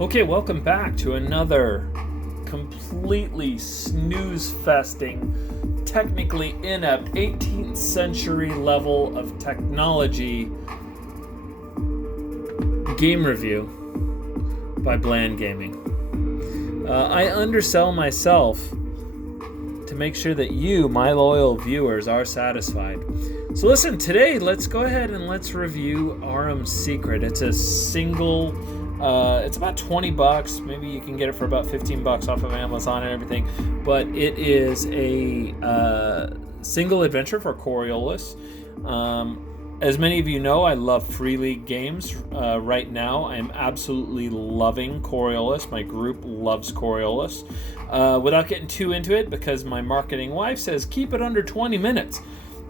Okay, welcome back to another completely snooze-festing, technically inept 18th century level of technology game review by Bland Gaming. I undersell myself to make sure that you, my loyal viewers, are satisfied. So listen, today let's go ahead and let's review Aram's Secret. It's a single... it's about $20. Maybe you can get it for about $15 off of Amazon and everything. But it is a single adventure for Coriolis. As many of you know, I love Free League games. Right now, I'm absolutely loving Coriolis. My group loves Coriolis. Without getting too into it, because my marketing wife says keep it under 20 minutes.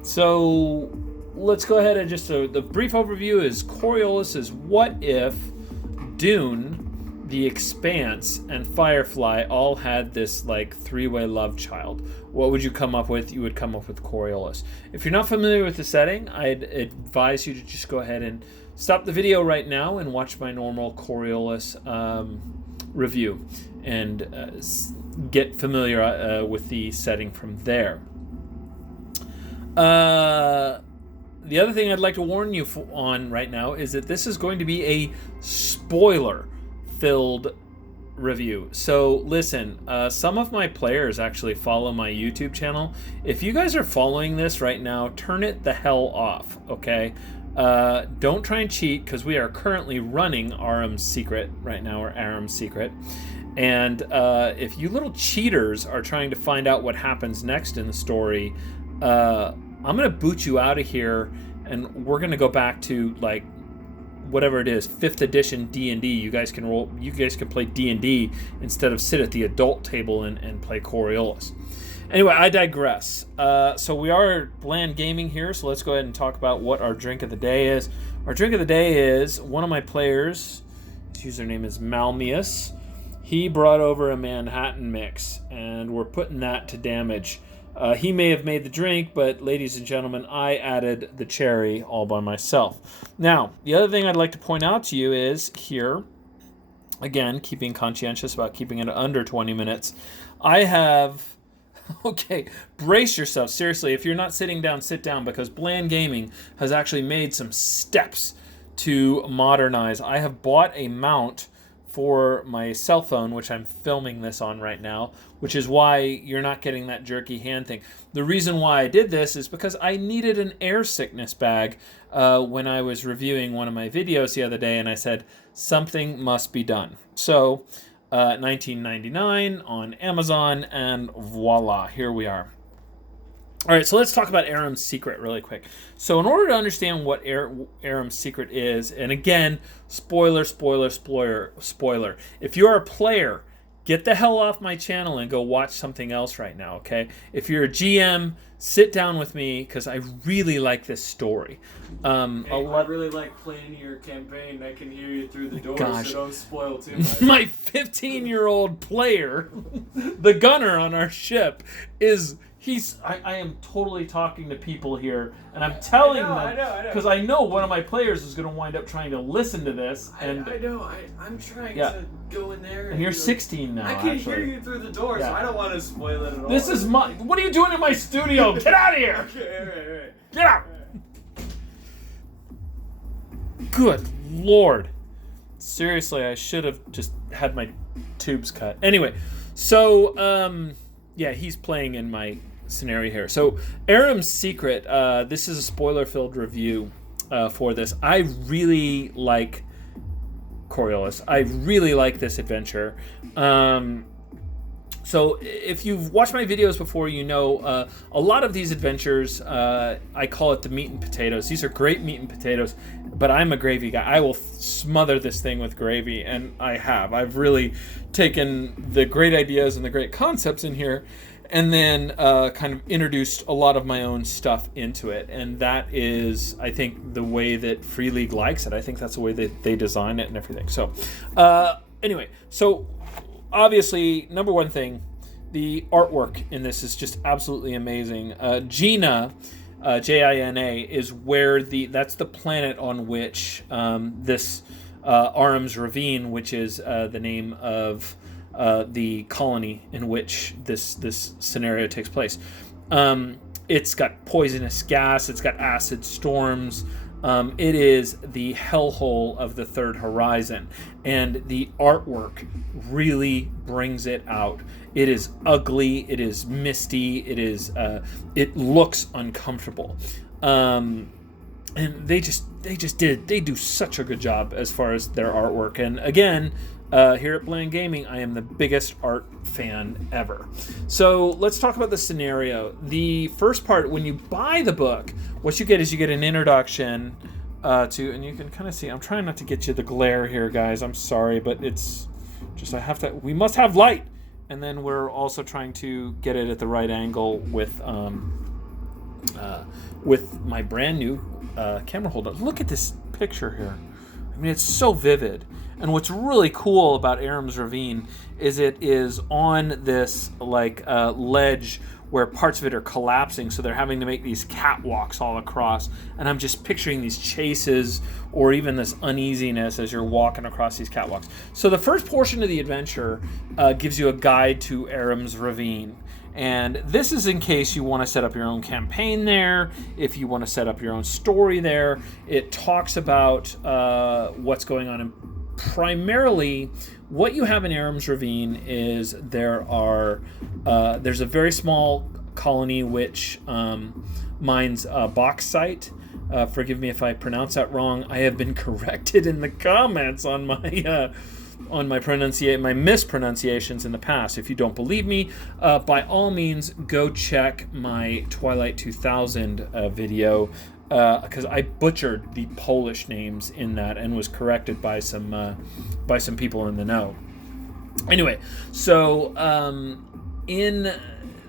So let's go ahead and just the brief overview is Coriolis' what if Dune, The Expanse, and Firefly all had this like three-way love child. What would you come up with? You would come up with Coriolis. If you're not familiar with the setting, I'd advise you to just go ahead and stop the video right now and watch my normal Coriolis review and get familiar with the setting from there. The other thing I'd like to warn you on right now is that this is going to be a spoiler-filled review. So listen, some of my players actually follow my YouTube channel. If you guys are following this right now, turn it the hell off, okay? Don't try and cheat, because we are currently running Aram's Secret right now, or Aram's Secret. And if you little cheaters are trying to find out what happens next in the story, I'm going to boot you out of here, and we're going to go back to, like, whatever it is, 5th edition D&D. You guys can play D&D instead of sit at the adult table and play Coriolis. Anyway, I digress. So we are Bland Gaming here, so let's go ahead and talk about what our drink of the day is. Our drink of the day is one of my players, his username is Malmius. He brought over a Manhattan mix, and we're putting that to damage. He may have made the drink, but ladies and gentlemen, I added the cherry all by myself. Now, the other thing I'd like to point out to you is here, again, keeping conscientious about keeping it under 20 minutes, I have... Okay, brace yourself. Seriously, if you're not sitting down, sit down, because Bland Gaming has actually made some steps to modernize. I have bought a mount for my cell phone, which I'm filming this on right now, which is why you're not getting that jerky hand thing. The reason why I did this is because I needed an air sickness bag when I was reviewing one of my videos the other day, and I said, something must be done. So, $19.99 on Amazon, and voila, here we are. All right, so let's talk about Aram's Secret really quick. So in order to understand what Aram's Secret is, and again, spoiler. If you're a player, get the hell off my channel and go watch something else right now, okay? If you're a GM, sit down with me, because I really like this story. I really like playing your campaign. I can hear you through the door, Gosh. so don't spoil too much. My 15-year-old player, the gunner on our ship, I am totally talking to people here, and I'm telling them, I know. because I know one of my players is going to wind up trying to listen to this. And I know. I'm trying to go in there. And you're 16 now. I can hear you through the door, so I don't want to spoil it at all. This is what are you doing in my studio? Get out of here! Okay, all right. Get out! Good Lord. Seriously, I should have just had my tubes cut. Anyway, so, he's playing in my scenario here. So, Aram's Secret, this is a spoiler-filled review for this. I really like Coriolis. I really like this adventure. So if you've watched my videos before, you know a lot of these adventures, I call it the meat and potatoes. These are great meat and potatoes, but I'm a gravy guy. I will smother this thing with gravy, and I have. I've really taken the great ideas and the great concepts in here and then kind of introduced a lot of my own stuff into it. And that is, I think, the way that Free League likes it. I think that's the way that they design it and everything. So anyway, so obviously, number one thing, the artwork in this is just absolutely amazing. Gina, Jina, is where that's the planet on which this Aram's Ravine, which is the name of the colony in which this scenario takes place. It's got poisonous gas. It's got acid storms. It is the hellhole of the Third Horizon, and the artwork really brings it out. It is ugly. It is misty. It looks uncomfortable, and they do such a good job as far as their artwork. And again, here at Bland Gaming, I am the biggest art fan ever. So let's talk about the scenario. The first part, when you buy the book, what you get is you get an introduction to, and you can kind of see, I'm trying not to get you the glare here, guys. I'm sorry, but it's just, we must have light. And then we're also trying to get it at the right angle with my brand new camera holder. Look at this picture here. I mean, it's so vivid. And what's really cool about Aram's Ravine is it is on this ledge where parts of it are collapsing, so they're having to make these catwalks all across. And I'm just picturing these chases or even this uneasiness as you're walking across these catwalks. So the first portion of the adventure gives you a guide to Aram's Ravine. And this is in case you want to set up your own campaign there, if you want to set up your own story there. It talks about what's going on. And primarily, what you have in Aram's Ravine is there's a very small colony which mines bauxite. Forgive me if I pronounce that wrong. I have been corrected in the comments on my mispronunciations in the past. If you don't believe me, by all means, go check my Twilight 2000 video, because I butchered the Polish names in that and was corrected by some people in the know. Anyway, so in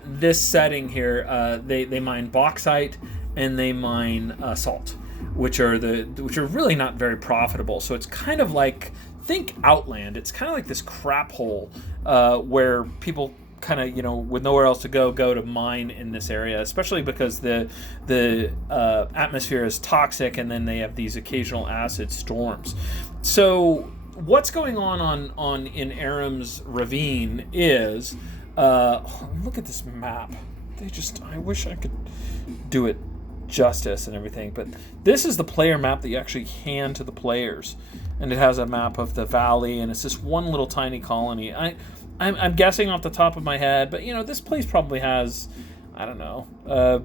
this setting here, they mine bauxite and they mine salt, which are really not very profitable. So it's kind of like, think Outland. It's kind of like this craphole where people kind of, with nowhere else to go to mine in this area, especially because the atmosphere is toxic, and then they have these occasional acid storms. So what's going on in Aram's Ravine is, look at this map. I wish I could do it justice and everything, but this is the player map that you actually hand to the players, and it has a map of the valley, and it's this one little tiny colony. I'm guessing off the top of my head, but this place probably has, I don't know,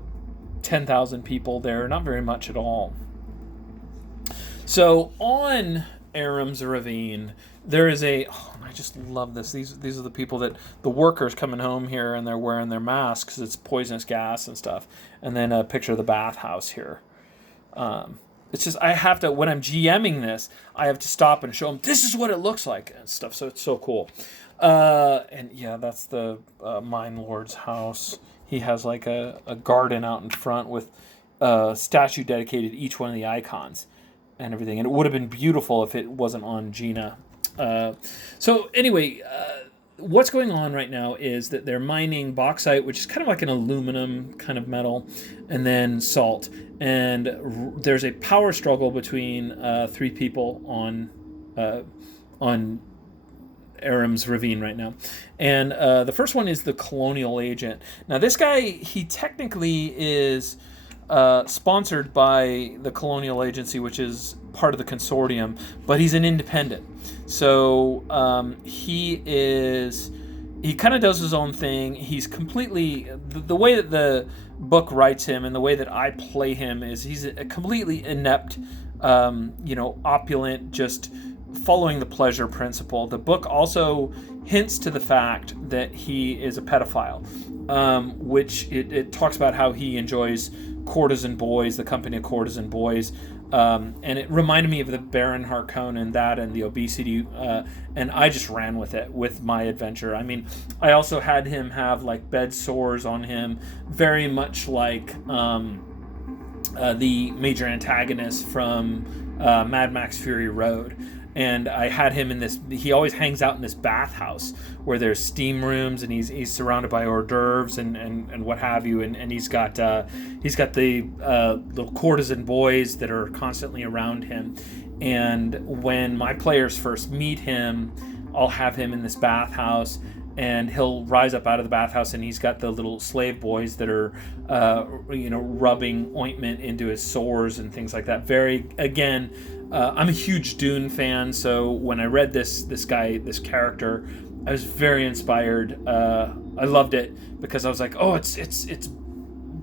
10,000 people there. Not very much at all. So on Aram's Ravine, there is I just love this. These are the people the workers coming home here, and they're wearing their masks. It's poisonous gas and stuff. And then a picture of the bathhouse here. It's just, I have to, when I'm GMing this, I have to stop and show them, this is what it looks like and stuff. So it's so cool. And yeah, that's the Mine Lord's house. He has like a garden out in front with a statue dedicated to each one of the icons and everything. And it would have been beautiful if it wasn't on Gina. So anyway, what's going on right now is that they're mining bauxite, which is kind of like an aluminum kind of metal, and then salt. And there's a power struggle between three people on Aram's Ravine right now. And the first one is the Colonial Agent. Now this guy, he technically is sponsored by the Colonial Agency, which is part of the consortium, but he's an independent. So he kind of does his own thing. He's completely, the way that the book writes him and the way that I play him is he's a completely inept, opulent, just following the pleasure principle. The book also hints to the fact that he is a pedophile, which it talks about how he enjoys courtesan boys, the company of courtesan boys, and it reminded me of the Baron Harkonnen, that and the obesity, and I just ran with it with my adventure. I mean, I also had him have like bed sores on him, very much like the major antagonist from Mad Max Fury Road. And I had him in this. He always hangs out in this bathhouse where there's steam rooms, and he's surrounded by hors d'oeuvres and what have you. And he's got the little courtesan boys that are constantly around him. And when my players first meet him, I'll have him in this bathhouse, and he'll rise up out of the bathhouse, and he's got the little slave boys that are, rubbing ointment into his sores and things like that. I'm a huge Dune fan, so when I read this character, I was very inspired. I loved it because I was like, oh, it's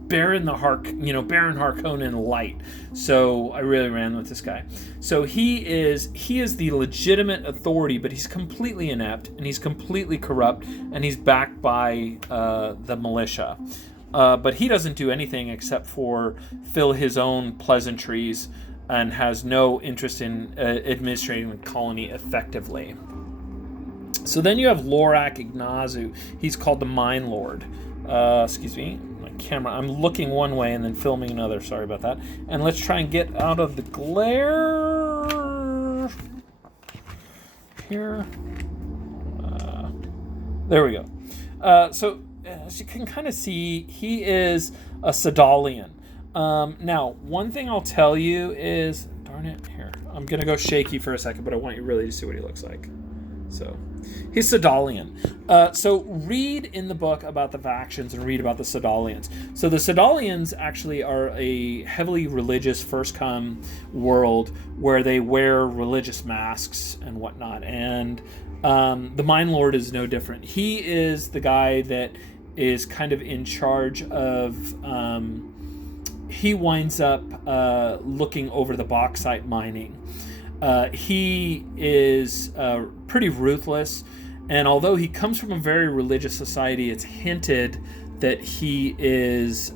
Baron Harkonnen light. So I really ran with this guy. So he is the legitimate authority, but he's completely inept, and he's completely corrupt, and he's backed by the militia. But he doesn't do anything except for fill his own pleasantries, and has no interest in administrating the colony effectively. So then you have Lorak Ignazu. He's called the Mine Lord. Excuse me, my camera. I'm looking one way and then filming another. Sorry about that. And let's try and get out of the glare. Here. There we go. So as you can kind of see, he is a Sedalian. Now, one thing I'll tell you is, darn it, here. I'm going to go shaky for a second, but I want you really to see what he looks like. So, he's Sedalian. So, read in the book about the factions and read about the Sedalians. So, the Sedalians actually are a heavily religious first-come world where they wear religious masks and whatnot. And the Mine Lord is no different. He is the guy that is kind of in charge of... he winds up looking over the bauxite mining. He is pretty ruthless, and although he comes from a very religious society, it's hinted that he is.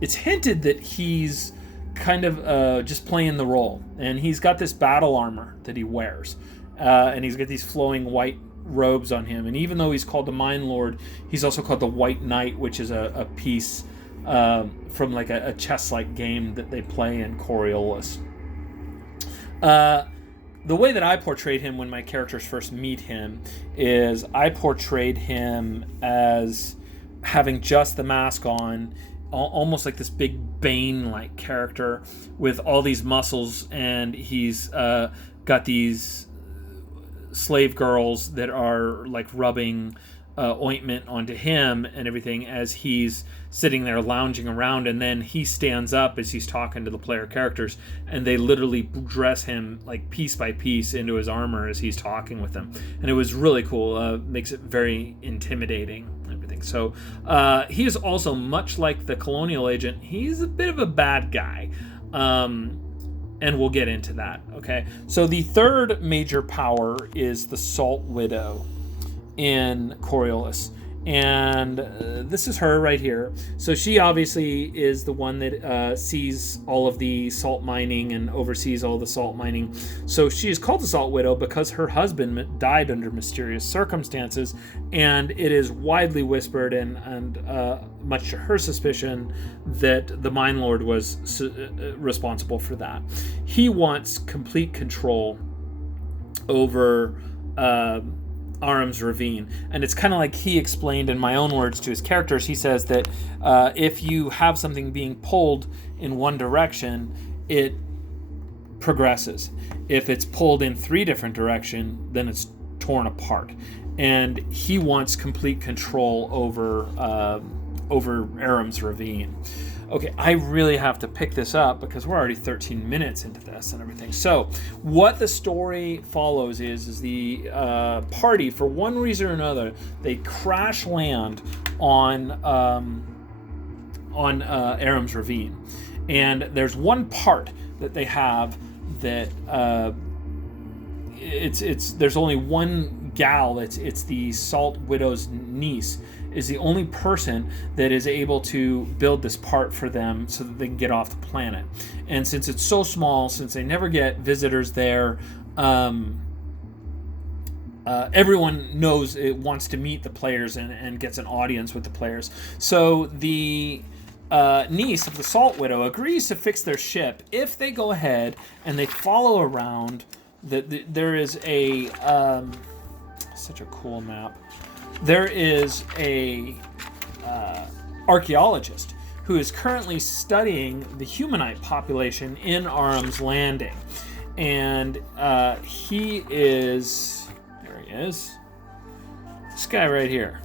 It's hinted that he's kind of just playing the role, and he's got this battle armor that he wears, and he's got these flowing white robes on him. And even though he's called the Mine Lord, he's also called the White Knight, which is a piece. From like a chess-like game that they play in Coriolis. The way that I portrayed him when my characters first meet him is I portrayed him as having just the mask on, almost like this big Bane-like character with all these muscles, and he's got these slave girls that are like rubbing ointment onto him and everything as he's sitting there lounging around, and then he stands up as he's talking to the player characters, and they literally dress him like piece by piece into his armor as he's talking with them, and it was really cool. Makes it very intimidating and everything. So he is also, much like the Colonial Agent, he's a bit of a bad guy, and we'll get into that. Okay, so the third major power is the Salt Widow in Coriolis, and this is her right here. So she obviously is the one that sees all of the salt mining and oversees all the salt mining. So she is called the Salt Widow because her husband died under mysterious circumstances, and it is widely whispered and much to her suspicion that the Mine Lord was responsible for that. He wants complete control over Aram's ravine, and it's kind of like he explained in my own words to his characters. He says that if you have something being pulled in one direction, it progresses. If it's pulled in 3 different directions, then it's torn apart, and he wants complete control over Aram's ravine. Okay, I really have to pick this up because we're already 13 minutes into this and everything. So, what the story follows is the party, for one reason or another, they crash land on Aram's ravine, and there's one part that they have that there's only one gal. It's the Salt Widow's niece. Is the only person that is able to build this part for them so that they can get off the planet. And since it's so small, since they never get visitors there, everyone knows it wants to meet the players and gets an audience with the players. So the niece of the Salt Widow agrees to fix their ship if they go ahead and they follow around. There is a such a cool map. There is a archaeologist who is currently studying the humanite population in Aram's Landing, and he is there. He is this guy right here.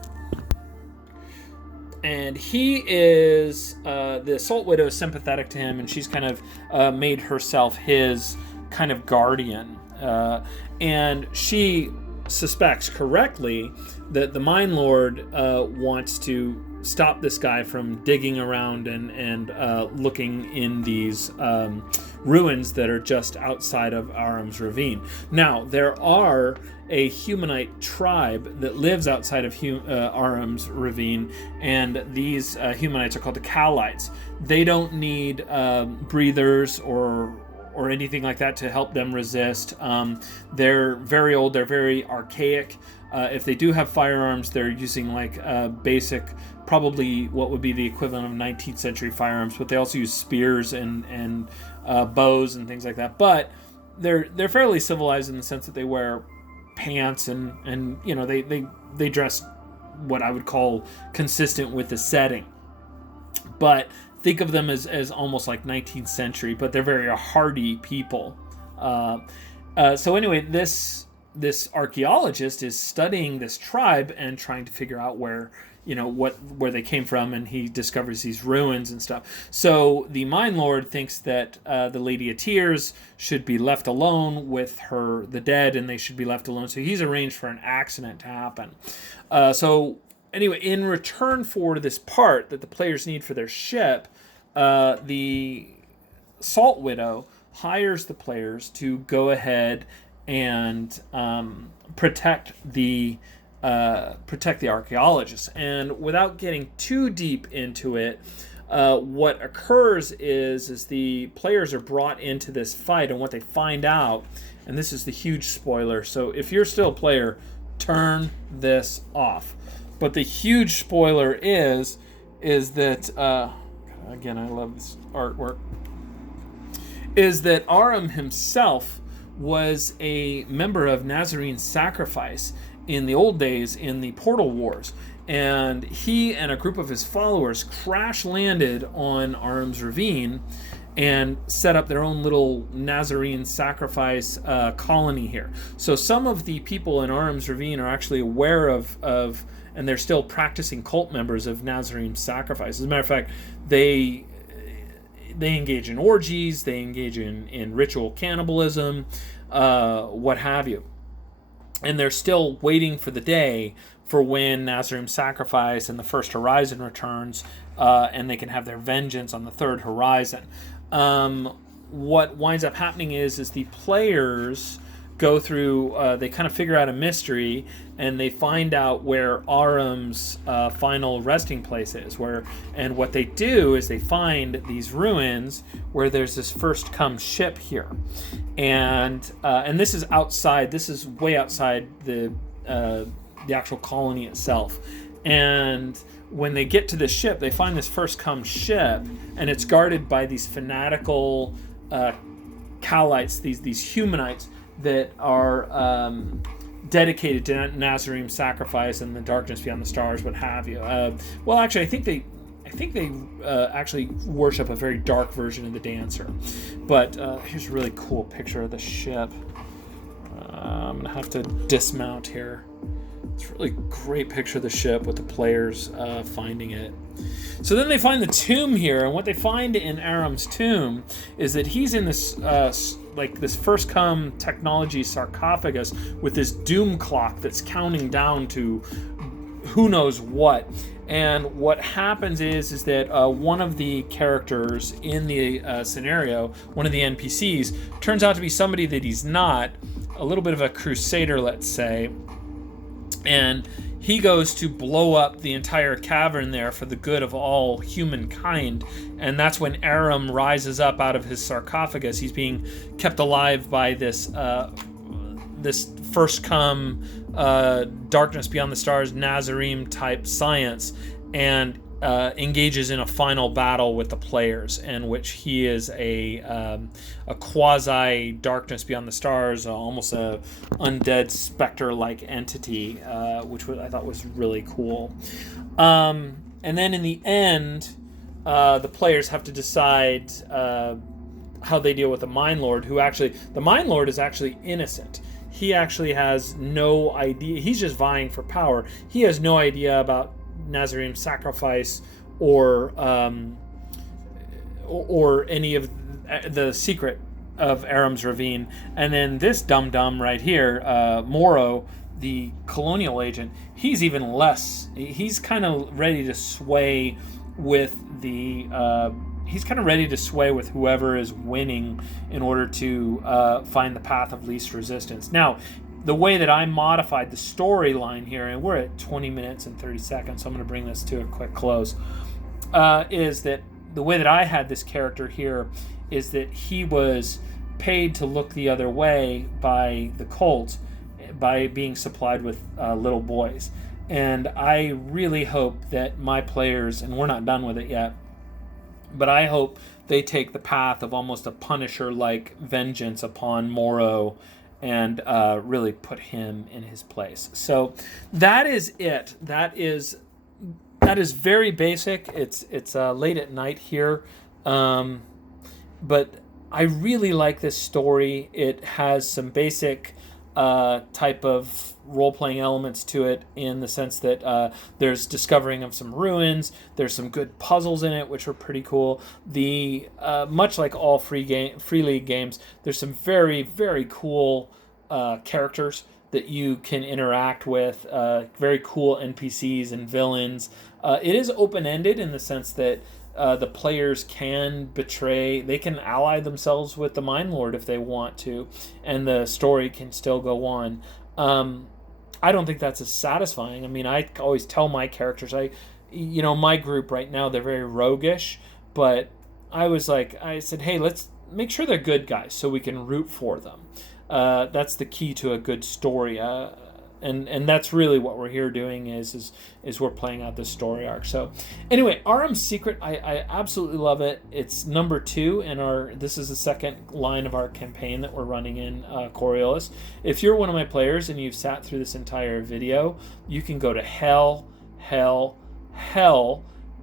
And he is, the Salt Widow is sympathetic to him, and she's kind of made herself his kind of guardian. And she suspects correctly that the Mine Lord wants to stop this guy from digging around and looking in these ruins that are just outside of Aram's ravine. Now, there are a humanite tribe that lives outside of Aram's ravine, and these humanites are called the Calites. They don't need breathers or anything like that to help them resist. They're very old. They're very archaic. If they do have firearms, they're using like basic, probably what would be the equivalent of 19th century firearms, but they also use spears and bows and things like that. But they're fairly civilized in the sense that they wear pants and you know they dress what I would call consistent with the setting. But think of them as almost like 19th century, but they're very hardy people. So anyway, this archaeologist is studying this tribe and trying to figure out where they came from, and he discovers these ruins and stuff. So the Mine Lord thinks that the Lady of Tears should be left alone with the dead, and they should be left alone. So he's arranged for an accident to happen. So anyway, in return for this part that the players need for their ship, the Salt Widow hires the players to go ahead and protect the archaeologists. And without getting too deep into it, what occurs is the players are brought into this fight, and what they find out, and this is the huge spoiler, so if you're still a player, turn this off. But the huge spoiler is that again, I love this artwork, is that Aram himself was a member of Nazarene Sacrifice in the old days in the Portal Wars, and he and a group of his followers crash landed on Aram's Ravine and set up their own little Nazarene Sacrifice colony here. So some of the people in Aram's Ravine are actually aware of and they're still practicing cult members of Nazarene Sacrifice. As a matter of fact, they engage in orgies, they engage in ritual cannibalism, what have you. And they're still waiting for the day for when Nazarene Sacrifice and the First Horizon returns, and they can have their vengeance on the Third Horizon. What winds up happening is the players go through, they kind of figure out a mystery, and they find out where Aram's final resting place is. And what they do is they find these ruins where there's this first come ship here, and this is outside. This is way outside the actual colony itself. And when they get to the ship, they find this first come ship, and it's guarded by these fanatical Calites, these humanites that are dedicated to Nazarene Sacrifice and the darkness beyond the stars, what have you. Well, actually, I think they actually worship a very dark version of the Dancer. But here's a really cool picture of the ship. I'm gonna have to dismount here. It's a really great picture of the ship with the players finding it. So then they find the tomb here, and what they find in Aram's tomb is that he's in this this first come technology sarcophagus with this doom clock that's counting down to who knows what. And what happens is that one of the characters in the scenario, one of the NPCs, turns out to be somebody that he's not, a little bit of a crusader, let's say. And he goes to blow up the entire cavern there for the good of all humankind. And that's when Aram rises up out of his sarcophagus. He's being kept alive by this first come darkness beyond the stars Nazarene type science. And engages in a final battle with the players, in which he is a quasi darkness beyond the stars, almost a undead specter-like entity, which I thought was really cool. And then in the end, the players have to decide how they deal with the Mind Lord, the Mind Lord is actually innocent. He actually has no idea. He's just vying for power. He has no idea about Nazarene's sacrifice or any of the secret of Aram's ravine. And then this dum-dum right here, Moro, the Colonial Agent, he's even less. He's kind of ready to sway with whoever is winning in order to find the path of least resistance. Now, the way that I modified the storyline here, and we're at 20 minutes and 30 seconds, so I'm going to bring this to a quick close, is that the way that I had this character here is that he was paid to look the other way by the cult by being supplied with little boys. And I really hope that my players, and we're not done with it yet, but I hope they take the path of almost a Punisher-like vengeance upon Moro and really put him in his place. So that is it. That is very basic. It's late at night here, but I really like this story. It has some basic type of role-playing elements to it, in the sense that there's discovering of some ruins. There's some good puzzles in it, which are pretty cool. The much like all free league games, there's some very, very cool characters that you can interact with. Very cool NPCs and villains. It is open-ended in the sense that the players can ally themselves with the Mind Lord if they want to, and the story can still go on. I don't think that's as satisfying. I mean, I always tell my characters, my group right now, they're very roguish, but I said, hey, let's make sure they're good guys so we can root for them. That's the key to a good story. And that's really what we're here doing is we're playing out this story arc. So anyway, Aram's Secret, I absolutely love it. It's number 2 in this is the second line of our campaign that we're running in Coriolis. If you're one of my players and you've sat through this entire video, you can go to hell,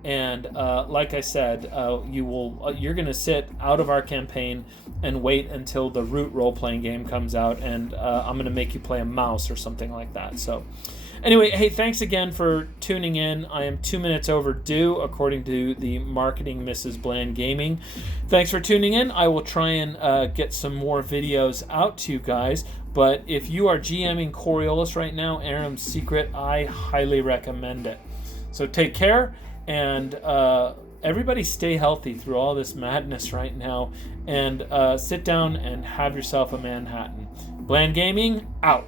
and like I said, you're going to sit out of our campaign and wait until the root role-playing game comes out, and I'm going to make you play a mouse or something like that. So anyway, hey, thanks again for tuning in. I am 2 minutes overdue, according to the marketing Mrs. Bland Gaming. Thanks for tuning in. I will try and get some more videos out to you guys. But if you are GMing Coriolis right now, Aram's Secret, I highly recommend it. So take care. And everybody stay healthy through all this madness right now. And sit down and have yourself a Manhattan. Bland Gaming, out.